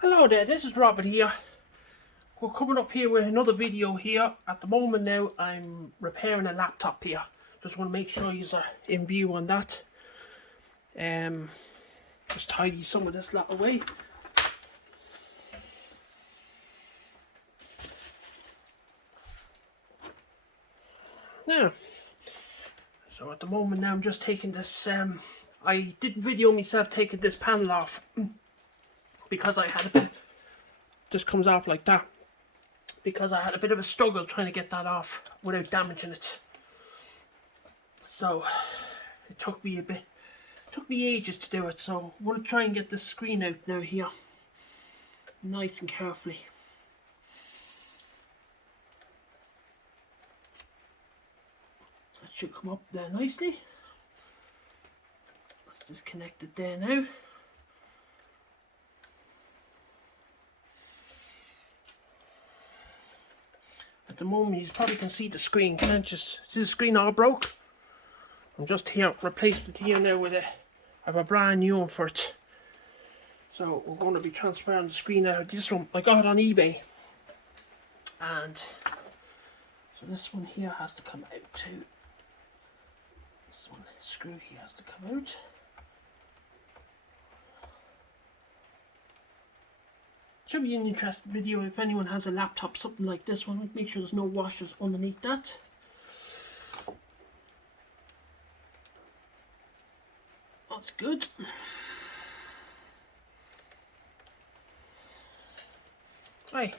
Hello there, this is Robert here. We're coming up here with another video here. At the moment now I'm repairing a laptop here. Just want to make sure you're in view on that. Just tidy some of this lot away. Now, so at the moment now I'm just taking this, I did video myself taking this panel off because I had a bit, just comes off like that, because I had a bit of a struggle trying to get that off without damaging it. So it took me ages to do it, so I'm going to try and get this screen out now here, nice and carefully. That should come up there nicely. Let's disconnect it there now. At the moment you probably can see the screen, can't just see the screen all broke? I'm just here, replaced it here now with I have a brand new one for it. So we're going to be transferring the screen out. This one I got on eBay, and so this one here has to come out too. This one screw here has to come out. Should be an interesting video if anyone has a laptop something like this one. Make sure there's no washers underneath that. That's good. Right,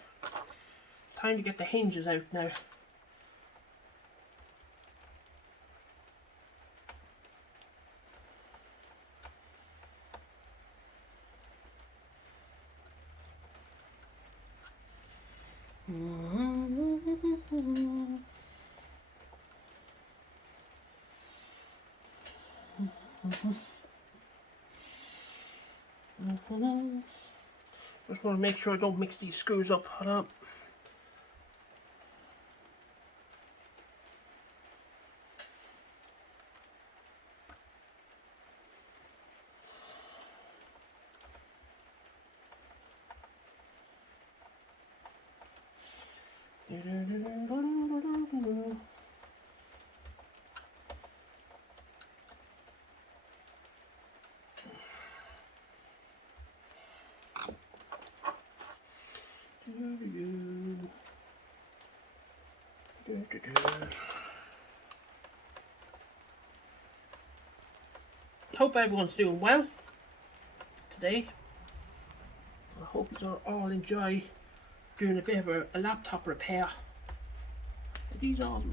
time to get the hinges out now. Just want to make sure I don't mix these screws up. Hold on. Hope everyone's doing well today. I hope you all enjoy doing a bit of a laptop repair. Are these all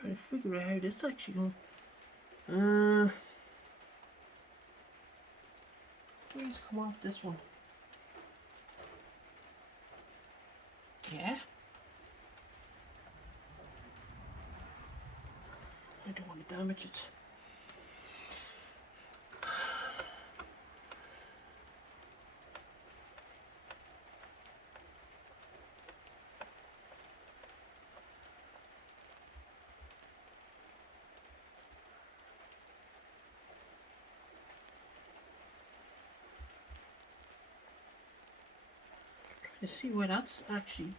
trying to figure out how this actually going. Please come off this one. Yeah. I don't want to damage it. Let's see where that's actually.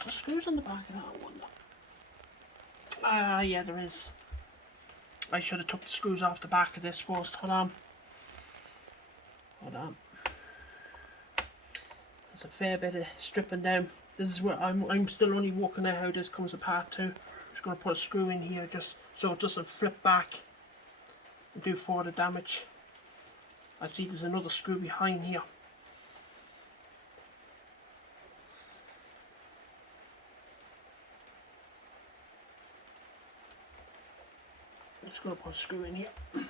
So screws on the back of that one. Yeah, there is. I should have took the screws off the back of this first. Hold on. Hold on. There's a fair bit of stripping down. This is where I'm still only working out how this comes apart too. Just going to put a screw in here just so it doesn't flip back and do further damage. I see there's another screw behind here. just going to put a screw in here. So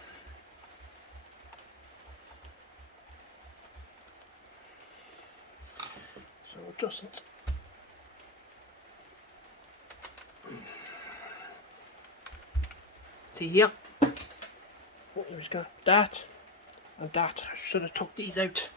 it doesn't. See here, we've got that and that. I should have took these out.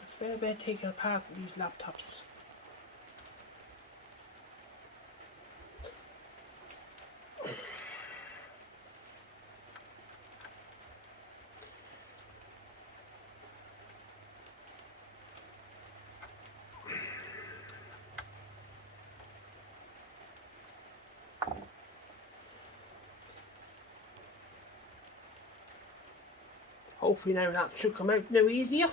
It's very bad taking apart these laptops. Hopefully now that should come out no easier.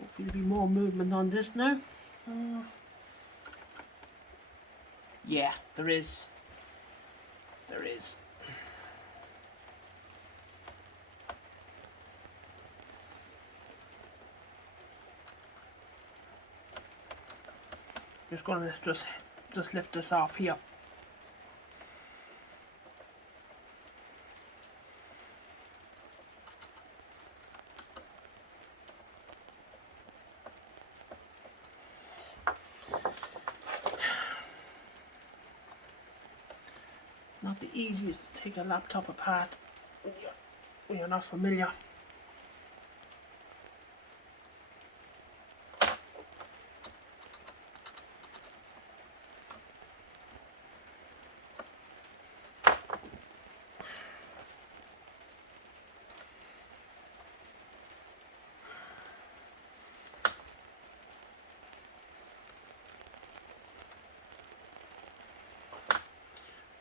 Hopefully there'll be more movement on this now. Yeah, there is. There is. Just gonna just lift this off here. Not the easiest to take a laptop apart when you're not familiar.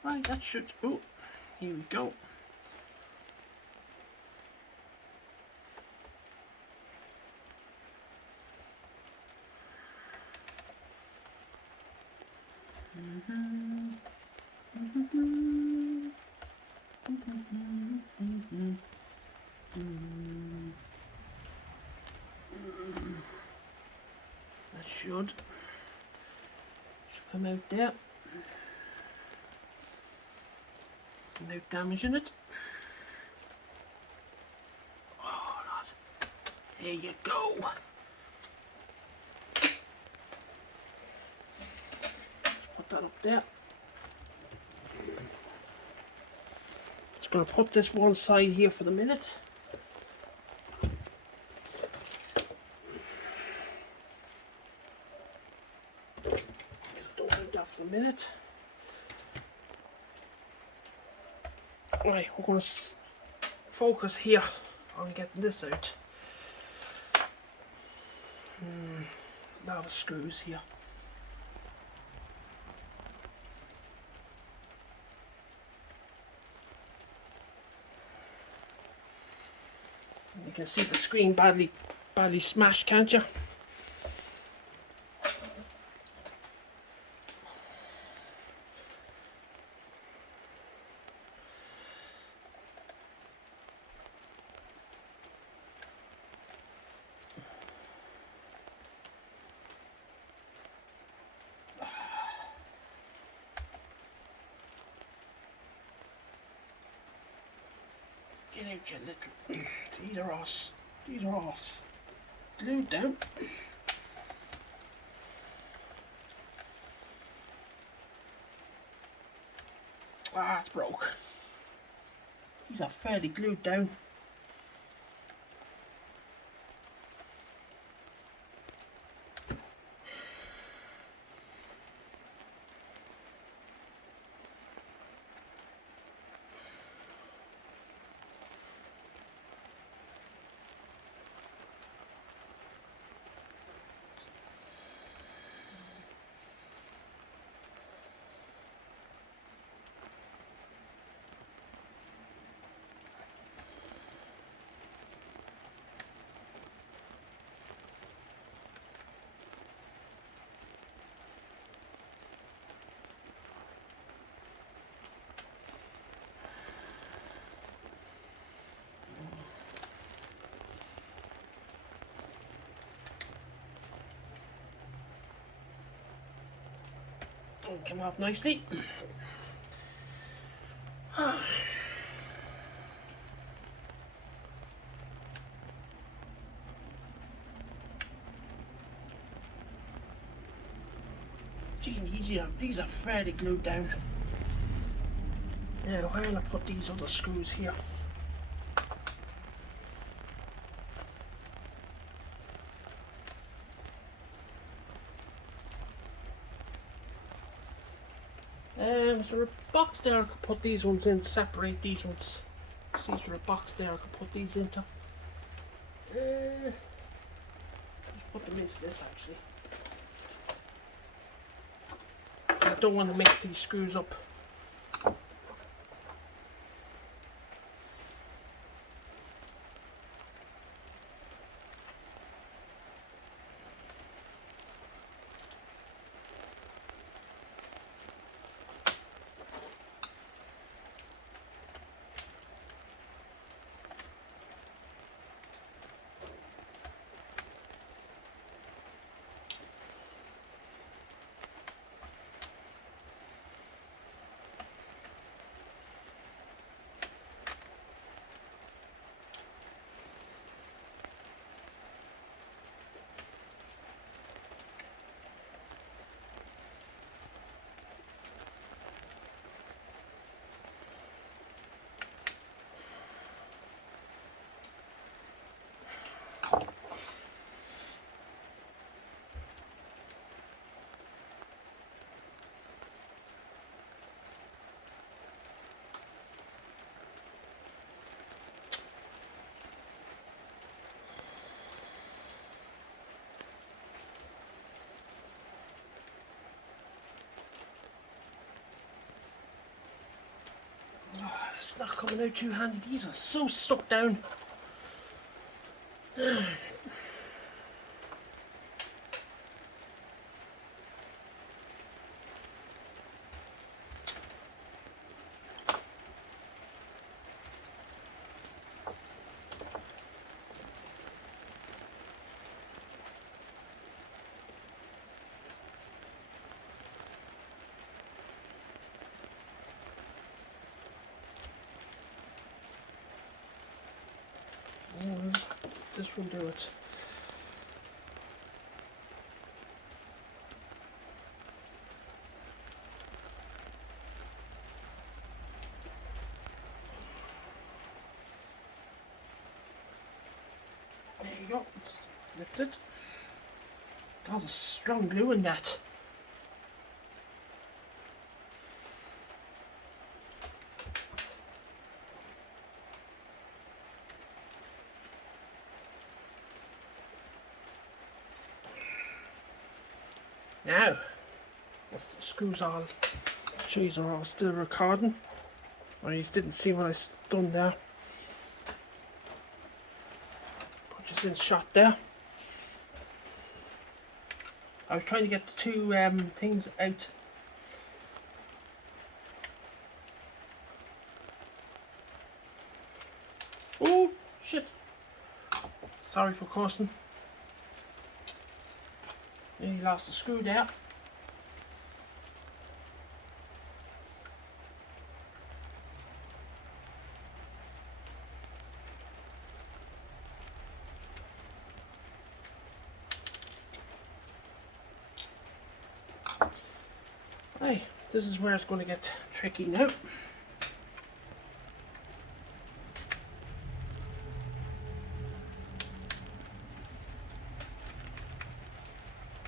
Right, that should, oh, here we go. That should come out there. No damaging it. Oh, Lord. There you go. Put that up there. Just going to put this one side here for the minute. Don't need that for the minute. Right, we're going to focus here on getting this out. A lot of screws here. You can see the screen badly smashed, can't you? Get out, you little. These are all glued down. Ah, it's broke. These are fairly glued down. It'll come up nicely. Gee, these are fairly glued down. Now, where will I put these other screws here? Is there a box there I could put these ones in, separate these ones? See, is there a box there I could put these into? Just put them into this actually. I don't want to mix these screws up. It's not coming out too handy. These are so stuck down. This will do it. There you go. Lift it. God, there's strong glue in that. Now, once the screws all, these are all still recording. Or you didn't see what I done there. Put this in shot there. I was trying to get the two things out. Oh shit! Sorry for cursing. Nearly lost the screw there. Hey, this is where it's going to get tricky now.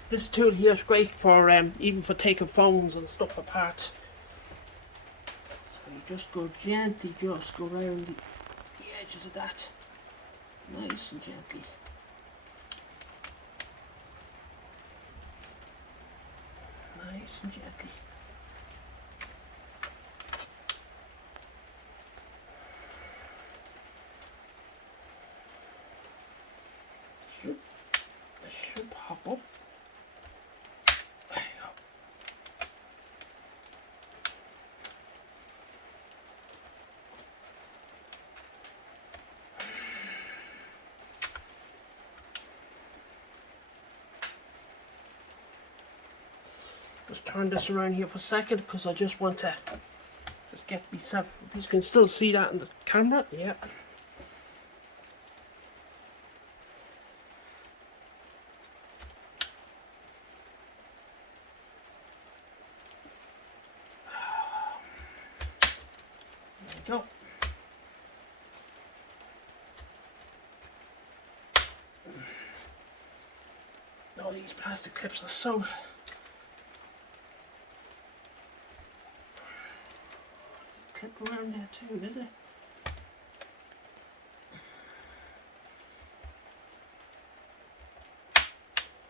This tool here is great for even for taking phones and stuff apart. So you just go gently, just go around the edges of that, nice and gently. Nice and gently. It should pop up. There you go. Just turn this around here for a second because I just want to just get myself. You can still see that in the camera, yeah. There we go. Oh, these plastic clips are so. Clip around there too, is it?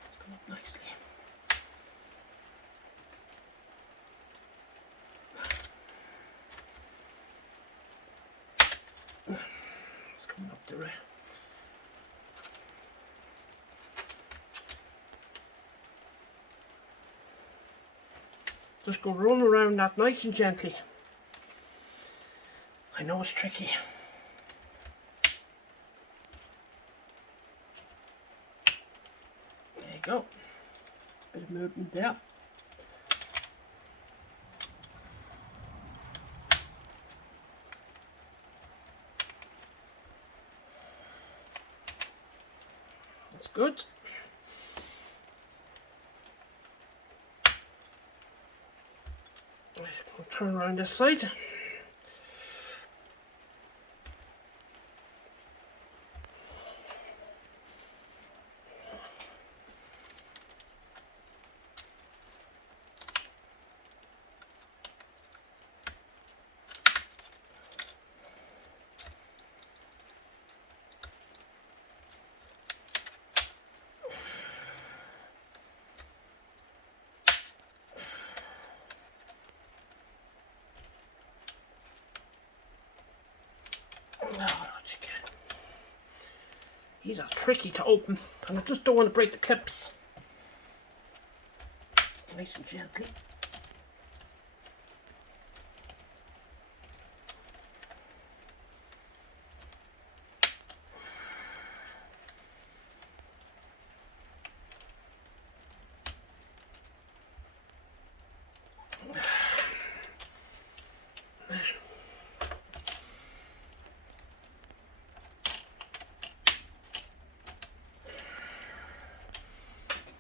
It's come up nicely. It's coming up the rail. Just go run around that nice and gently. I know it's tricky. There you go. Bit of movement there. That's good. I'll turn around this side. These are tricky to open, and I just don't want to break the clips. Nice and gently.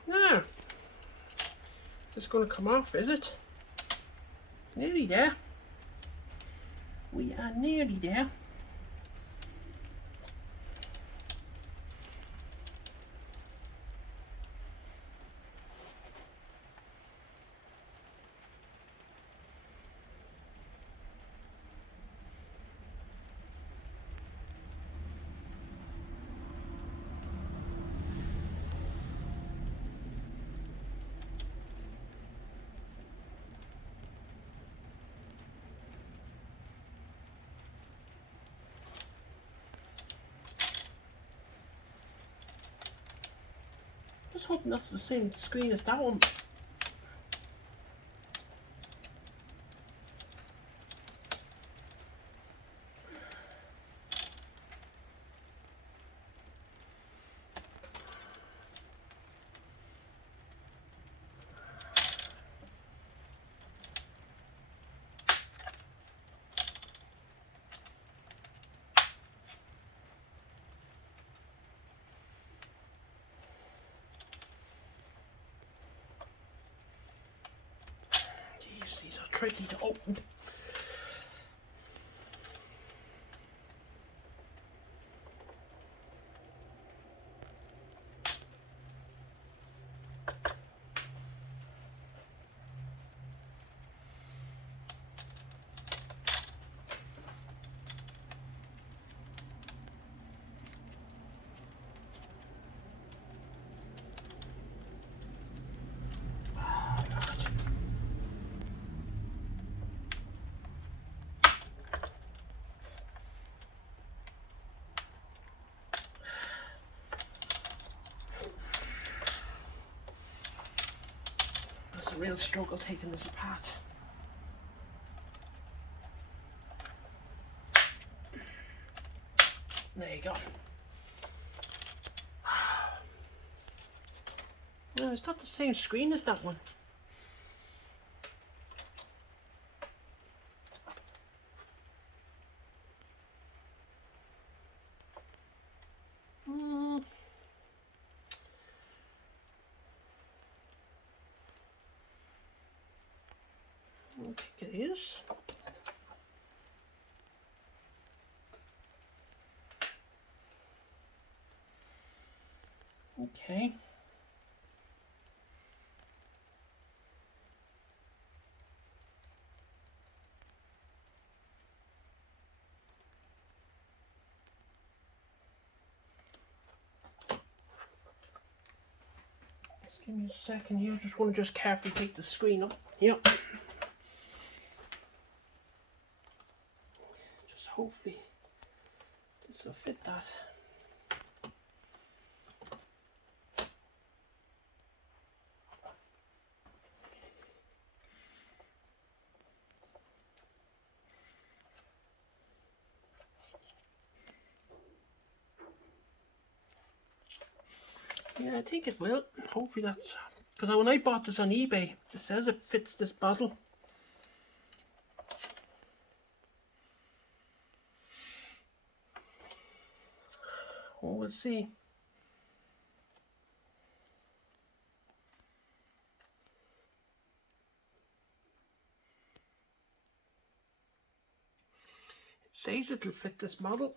Now, is this going to come off, is it? Nearly there. We are nearly there. Just hoping that's the same screen as that one. These are tricky to open. It's a real struggle taking this apart. There you go. No, it's not the same screen as that one. I don't think it is. Okay. Just give me a second here. I just want to just carefully take the screen up. Yep. Just hopefully this will fit that. Yeah, I think it will. Hopefully that's... Because when I bought this on eBay, it says it fits this bottle. Well, we'll see. It says it'll fit this model.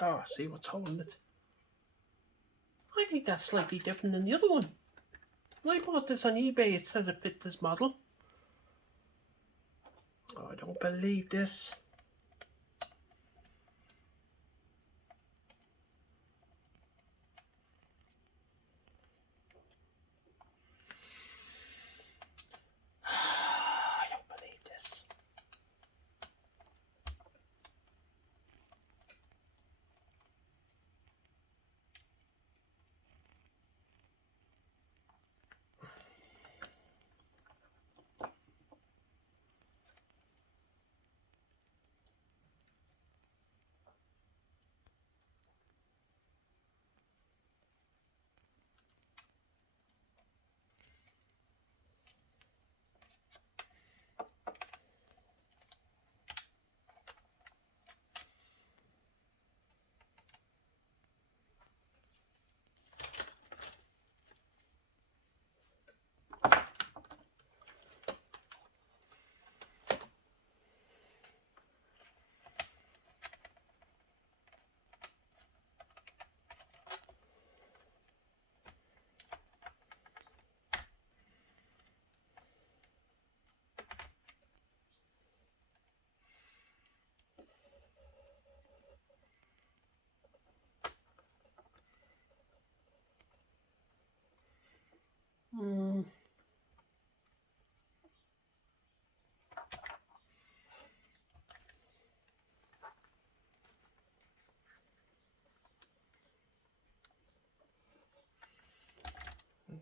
Oh, see what's holding it. I think that's slightly different than the other one. When I bought this on eBay, it says it fit this model. Oh, I don't believe this. I don't believe this.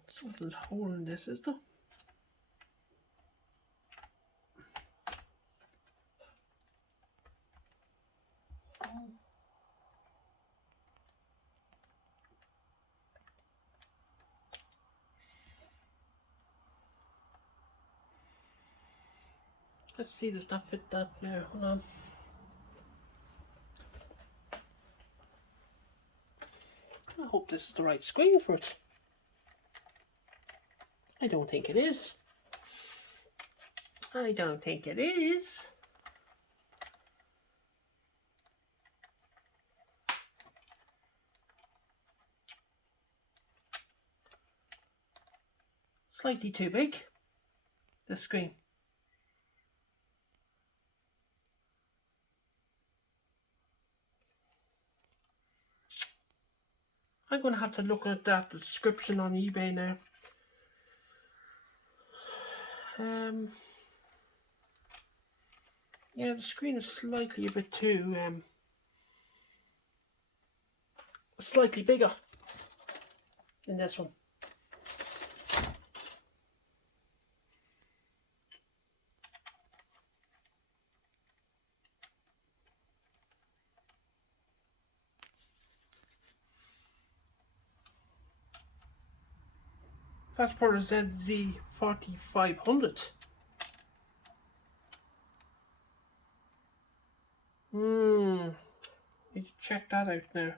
Something's holding this, is there? Let's see, does that fit that there? Hold on. I hope this is the right screen for it. I don't think it is. I don't think it is. slightly too big, the screen. I'm going to have to look at that description on eBay now. Yeah, the screen is slightly a bit too slightly bigger than this one. That's for a ze4200. Need to check that out now.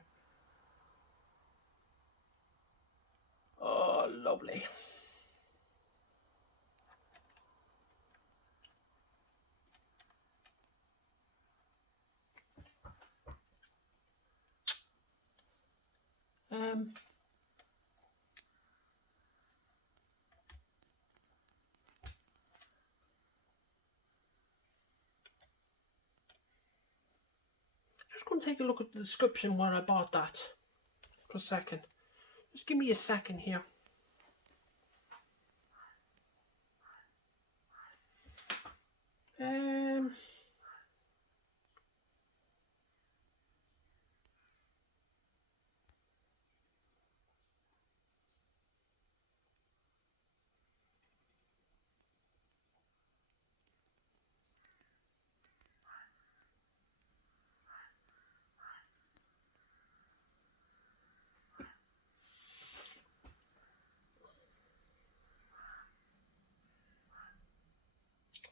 Oh, lovely. Just going to take a look at the description where I bought that for a second. Just give me a second here.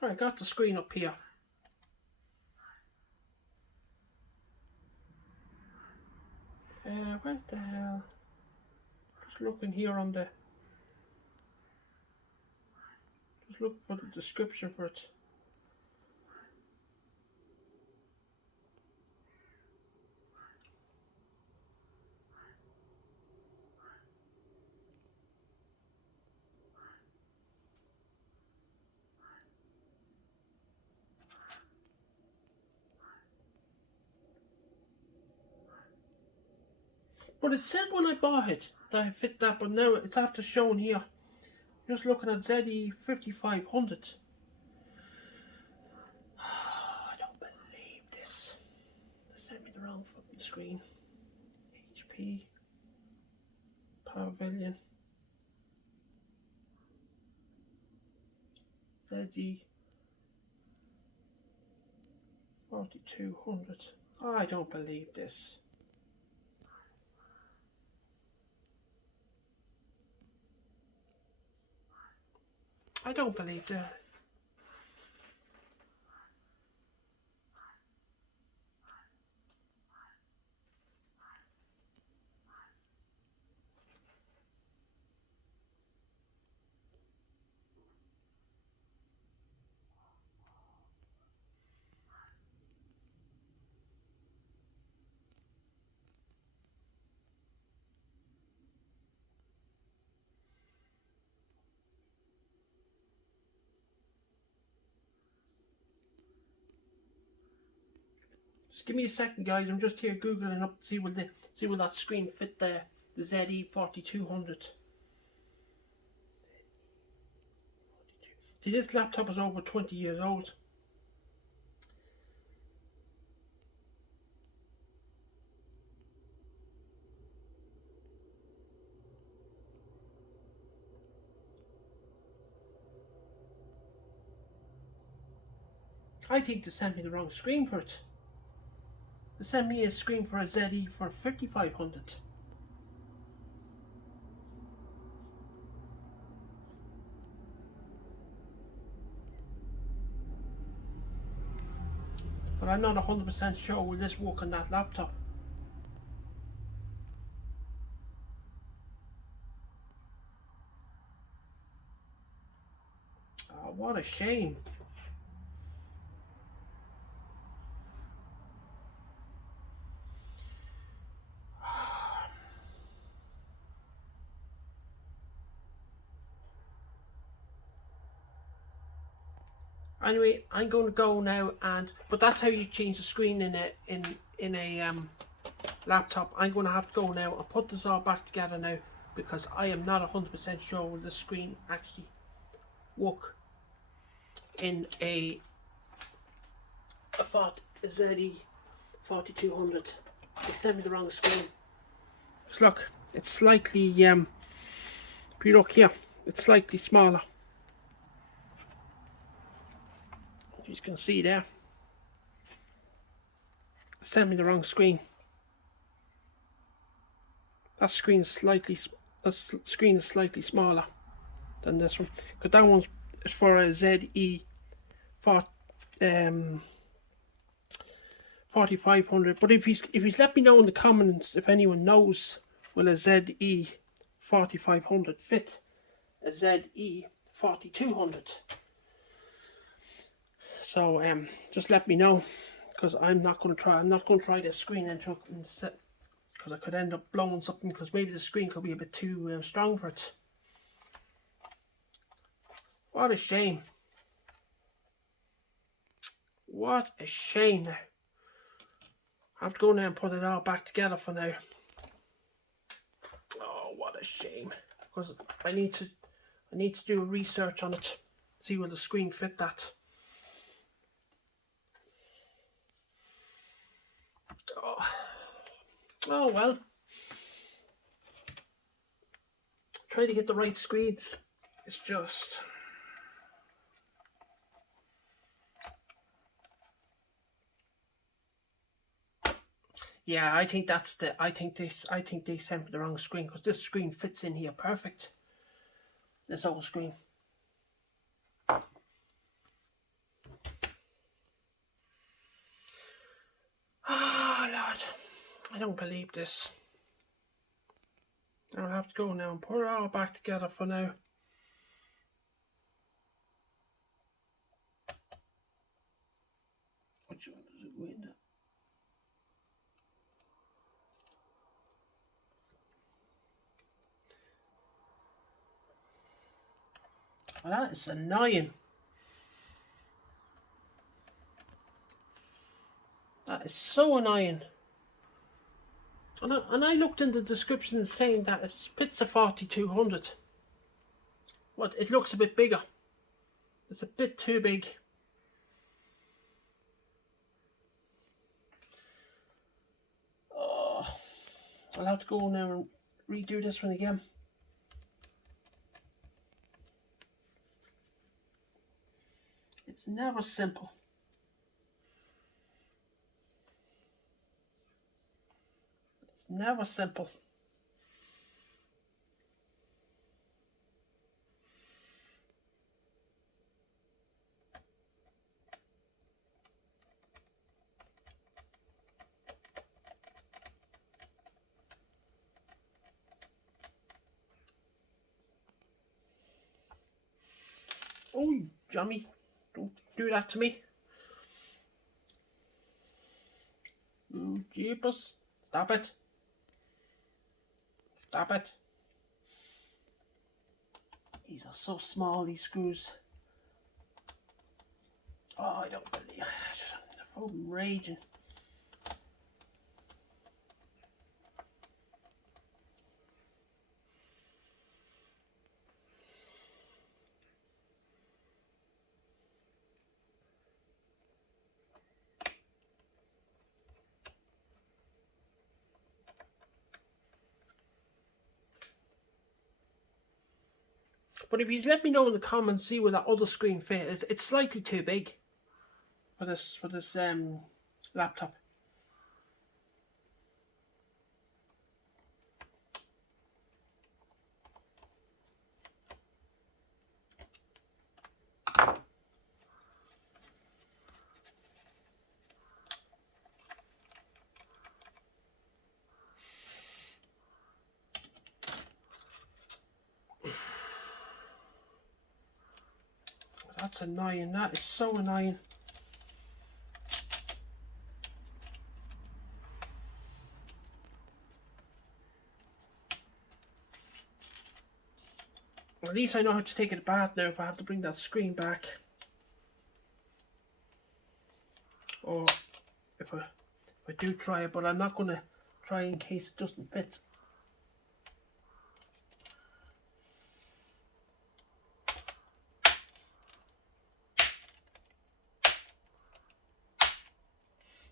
I got the screen up here. Where the hell? Just looking here on the. Just looking for the description for it. But it said when I bought it that I fit that, but now it's after showing here. Just looking at ze5500. I don't believe this. They sent me the wrong fucking screen. HP Pavilion ze4200. I don't believe this. I don't believe that. Just give me a second, guys. I'm just here googling up to see will that screen fit the ze4200. See, this laptop is over 20 years old. I think they sent me the wrong screen for it. They sent me a screen for a ZE for 5500. But I'm not 100% sure will this work on that laptop. Oh, what a shame. Anyway, I'm going to go now, but that's how you change the screen in a laptop. I'm going to have to go now and put this all back together now, because I am not 100% sure will the screen actually work in a ze4200. They sent me the wrong screen. Because look, it's slightly if you look here, it's slightly smaller. You can see there. They sent me the wrong screen. That screen is slightly smaller than this one, because that one's for a ze4500. But if he's let me know in the comments if anyone knows, will a ze4500 fit a ze4200? So just let me know, because I'm not going to try this screen into instead, because I could end up blowing something, because maybe the screen could be a bit too strong for it. What a shame. What a shame. I have to go now and put it all back together for now. Oh, what a shame. Because I need to do a research on it. See will the screen fit that. Oh well. Trying to get the right screens. It's just... Yeah, I think that's the... I think they sent me the wrong screen, because this screen fits in here perfect. This old screen. Oh Lord, I don't believe this. I'll have to go now and put it all back together for now. Which one does it win? Well, that is annoying. That is so annoying. And I looked in the description saying that it fits a 4200. What? It looks a bit bigger. It's a bit too big. Oh, I'll have to go now and redo this one again. It's never simple. It's never simple. Oh, you Jummy. Don't do that to me. Jeepers. Stop it. Stop it. These are so small, these screws. Oh, I don't believe it. I'm raging. But if you let me know in the comments, see where that other screen fit. It's slightly too big for this laptop. That's annoying. That is so annoying. At least I know how to take it apart now if I have to bring that screen back. if I do try it, but I'm not going to try in case it doesn't fit.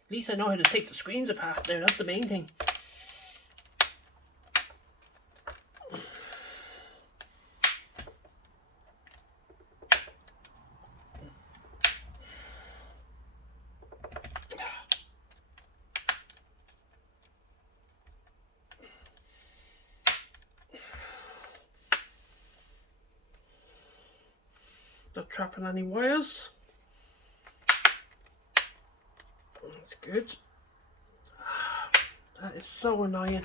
At least I know how to take the screens apart now, that's the main thing. Not trapping any wires. That's good. That is so annoying.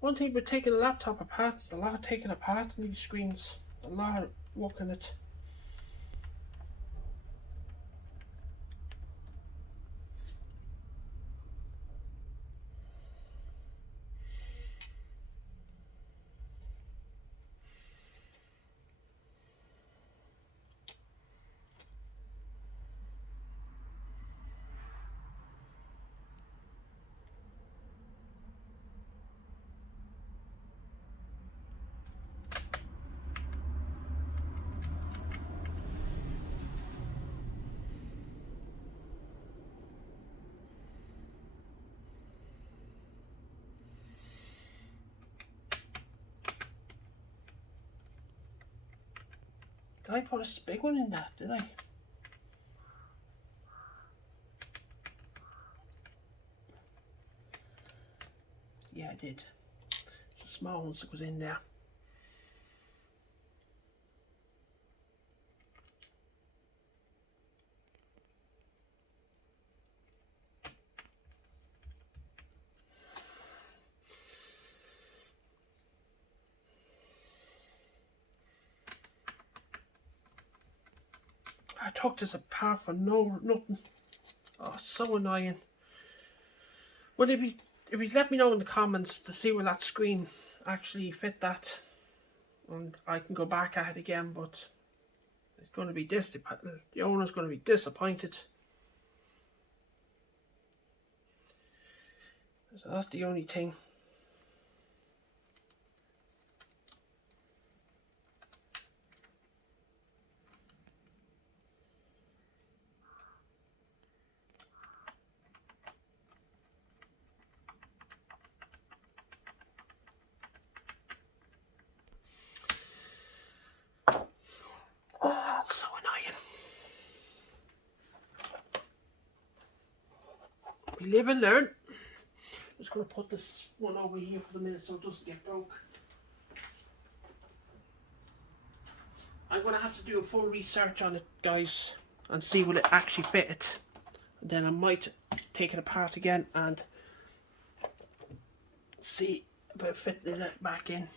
One thing with taking a laptop apart is a lot of taking apart in these screens. A lot of work in it. Did I put a big one in that? Did I? Yeah, I did. It's a small one that goes in there. I took this apart for nothing. Oh, so annoying. Well, if you let me know in the comments to see where that screen actually fit that, and I can go back at it again, but it's going to be the owner's going to be disappointed. So that's the only thing. Oh, that's so annoying. We live and learn. I'm just going to put this one over here for the minute so it doesn't get broke. I'm going to have to do a full research on it, guys, and see will it actually fit it. And then I might take it apart again and see about fitting it back in.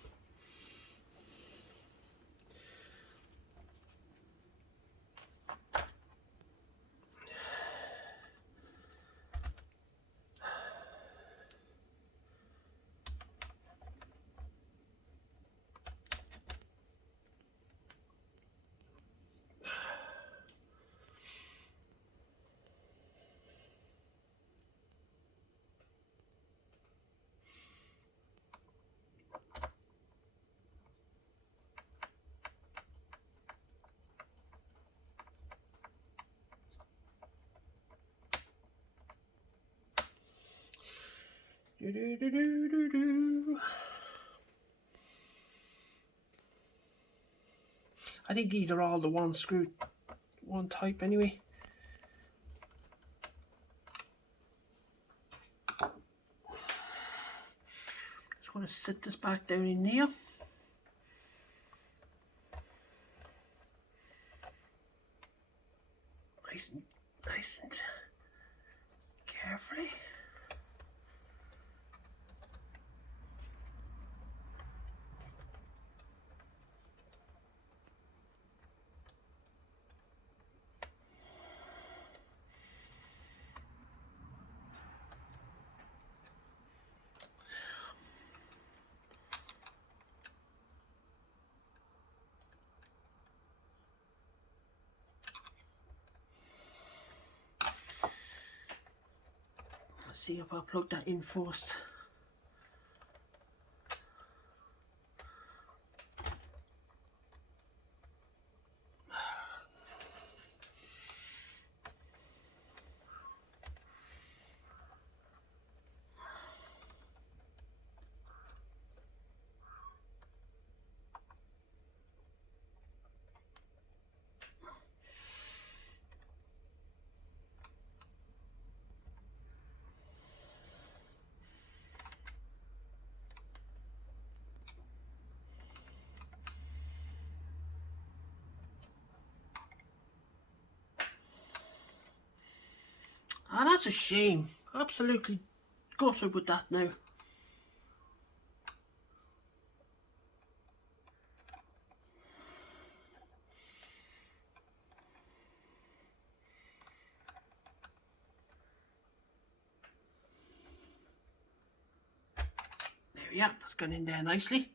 I think these are all the one type anyway. Just going to sit this back down in here. Nice and carefully. Let's see if I'll plug that in first. Ah, that's a shame. Absolutely gutted with that now. There we are, that's gone in there nicely.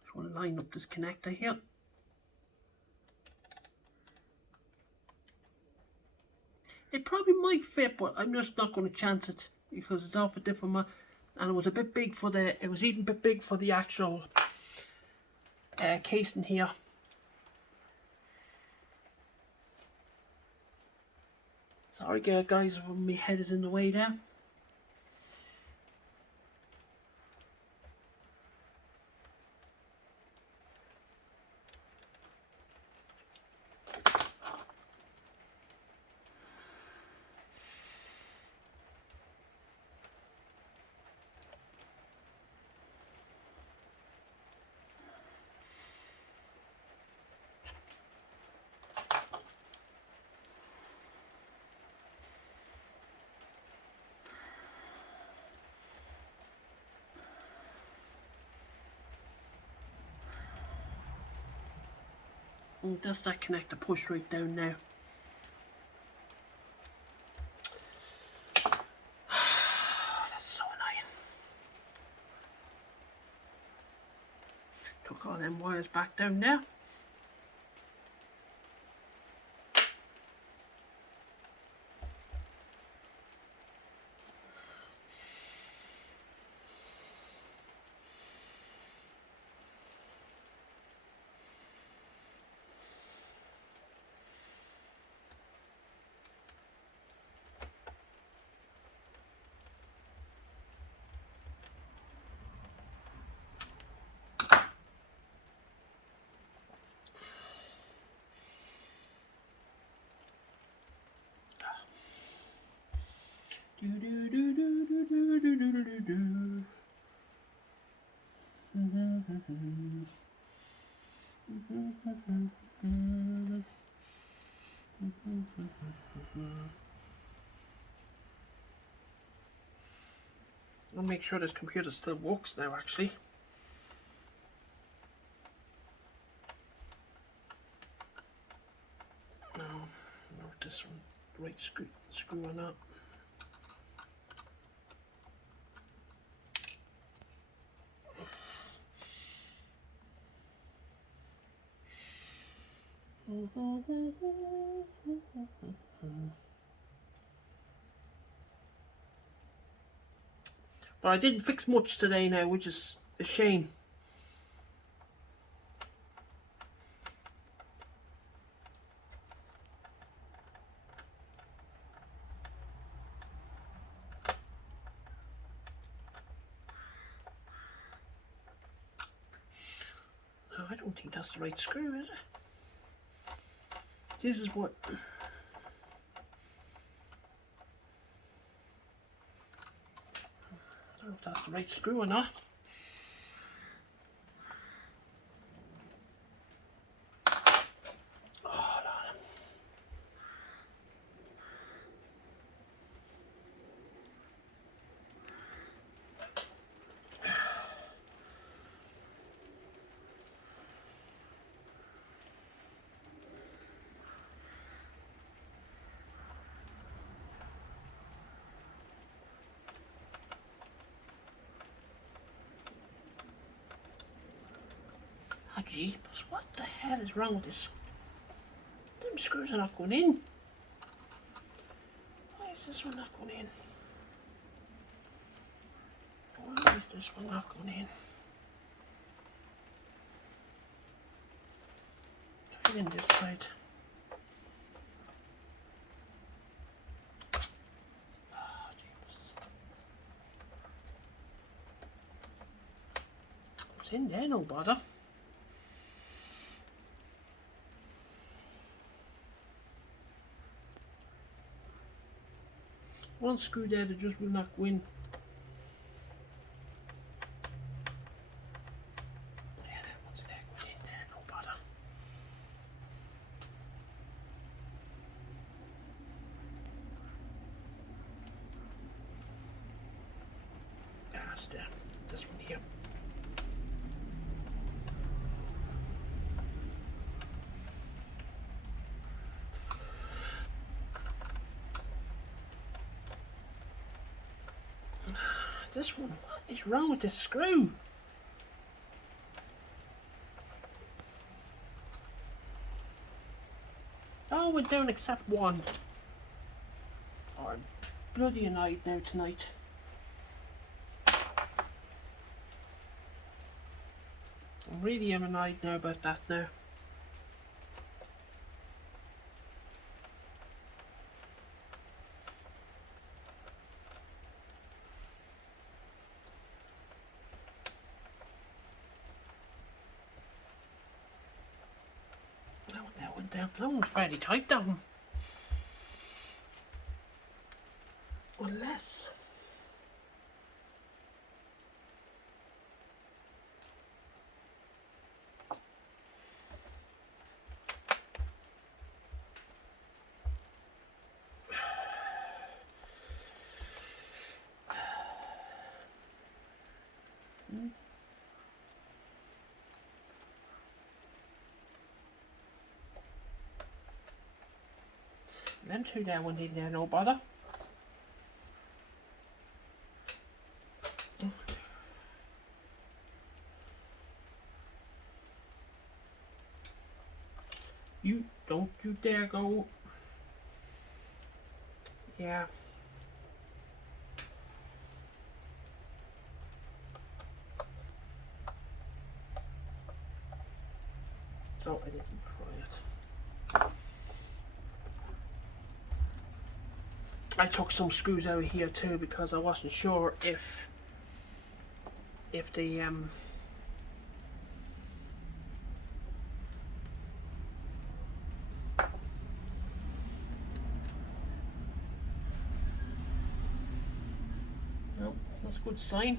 Just want to line up this connector here. It probably might fit, but I'm just not going to chance it because it's off a different and it was a bit big for the, it was even a bit big for the actual casing here. Sorry guys, my head is in the way there. And that's that connector pushed right down now. That's so annoying. Took all them wires back down now. I'll make sure this computer still works now actually. No, this one, right screw or not. But I didn't fix much today now, which is a shame. No, I don't think that's the right screw, is it? This is what... I don't know if that's the right screw or not. jeepers, what the hell is wrong with this? Them screws are not going in. Why is this one not going in? Why is this one not going in? Try it in this side. Oh, jeepers. It's in there, no bother. One screw there that just will not go in. Yeah, that one's there, going in there, no bother. That's there. This one here. This one, what is wrong with this screw? Oh, we're down except one. Oh, I'm bloody annoyed now tonight. I really am annoyed now about that now. That went down. That one's fairly tight, that one. Unless... Them two there went in there, no bother. You don't you dare go. Yeah. So I didn't try it. I took some screws out of here too because I wasn't sure if the no, that's a good sign.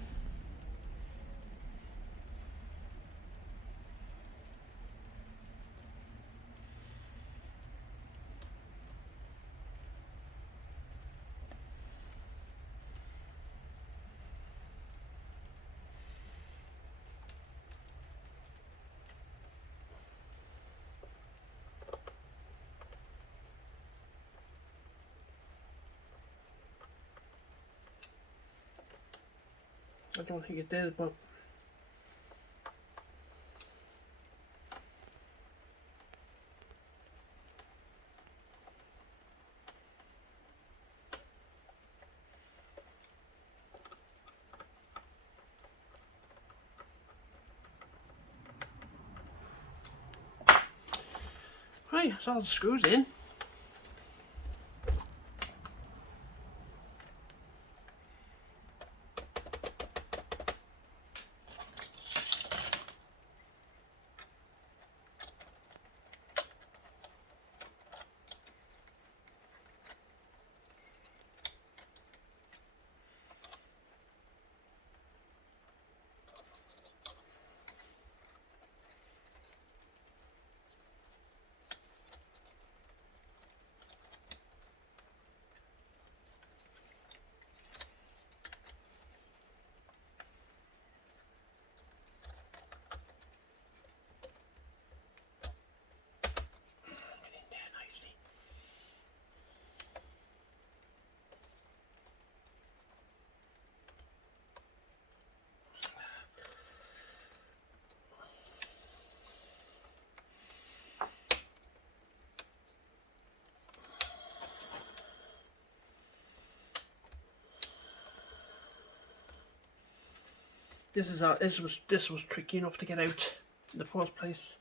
I don't think it did, but right, that's all the screws in. this was tricky enough to get out in the first place.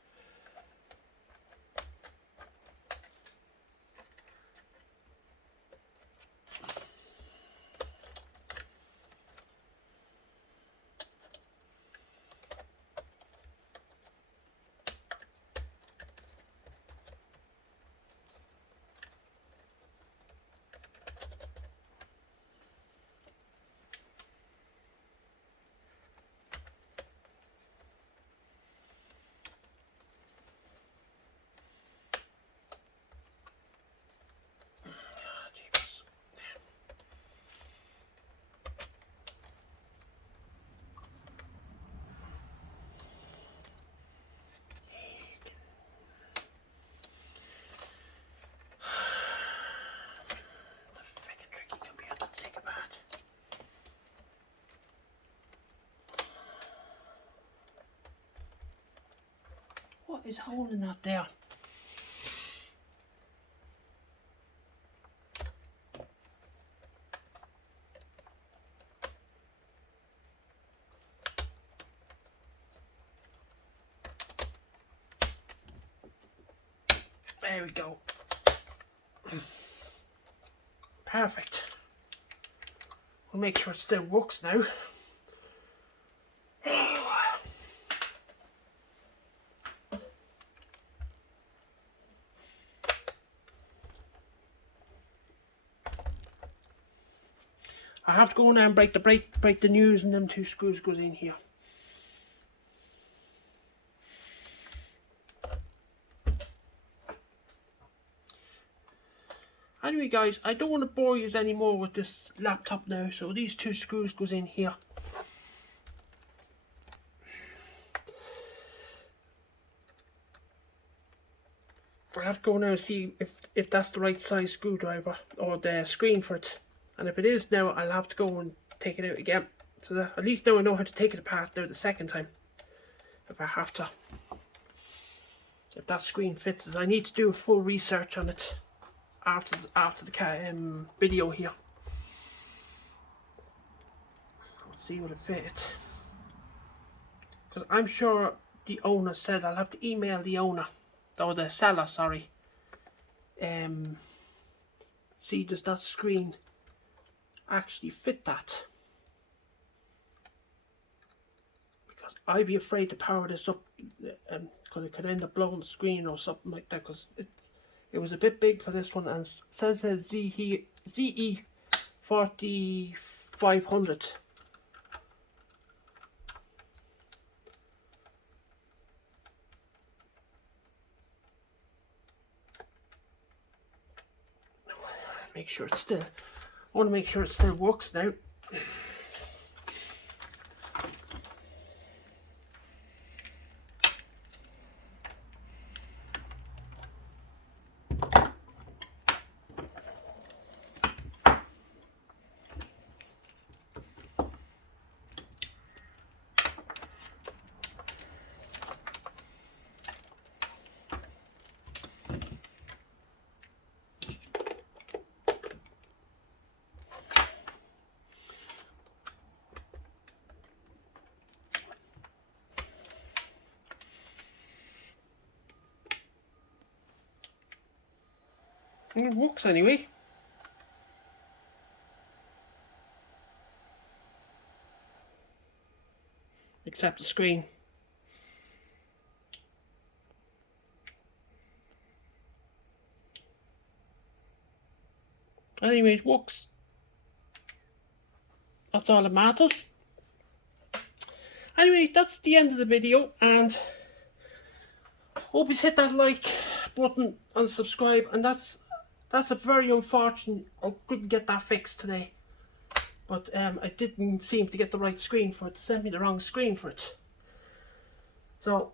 What is holding that there? There we go. Perfect. We'll make sure it still works now. I have to go now and break the news, and them two screws goes in here. Anyway guys, I don't want to bore you anymore with this laptop now, so these two screws goes in here. I'll have to go now and see if that's the right size screwdriver or the screen for it. And if it is now, I'll have to go and take it out again. So that at least now I know how to take it apart now the second time. If I have to. If that screen fits us. I need to do a full research on it after the video here. Let's see what it fit. Because I'm sure the owner said I'll have to email the owner. Or the seller, sorry. See, does that screen actually fit that? Because I'd be afraid to power this up because it could end up blowing the screen or something like that, because it was a bit big for this one, and it says ze4200. Make sure it's still. I want to make sure it still works now. It works anyway. Except the screen. Anyway, it works. That's all that matters. Anyway, that's the end of the video, and hope you hit that like button and subscribe. And that's a very unfortunate. I couldn't get that fixed today, but I didn't seem to get the right screen for it. They sent me the wrong screen for it, so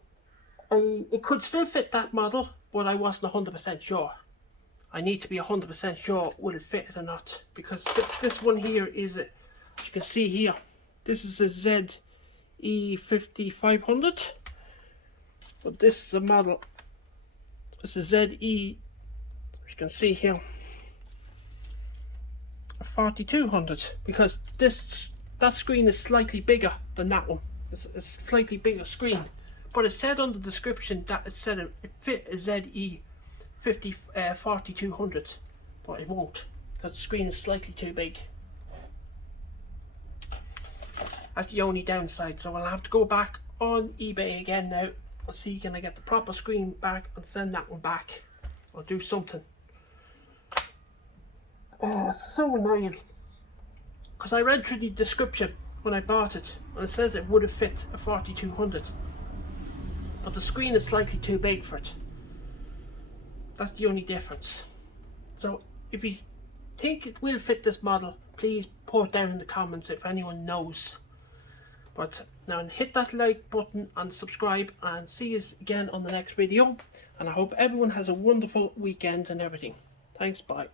it could still fit that model, but I wasn't 100% sure. I need to be 100% sure will it fit it or not, because this one here is, as you can see here, this is a ze4500, but this is a model. It's a ze, as you can see here, a 4200, because this that screen is slightly bigger than that one. It's a slightly bigger screen, but it said on the description that it said it fit a ze4200, but it won't because the screen is slightly too big. That's the only downside, so I'll have to go back on eBay again now and see can I get the proper screen back and send that one back or do something. It's so annoying because I read through the description when I bought it and it says it would have fit a 4200, but the screen is slightly too big for it. That's the only difference. So if you think it will fit this model, please put down in the comments if anyone knows. But now hit that like button and subscribe, and see you again on the next video, and I hope everyone has a wonderful weekend and everything. Thanks, bye.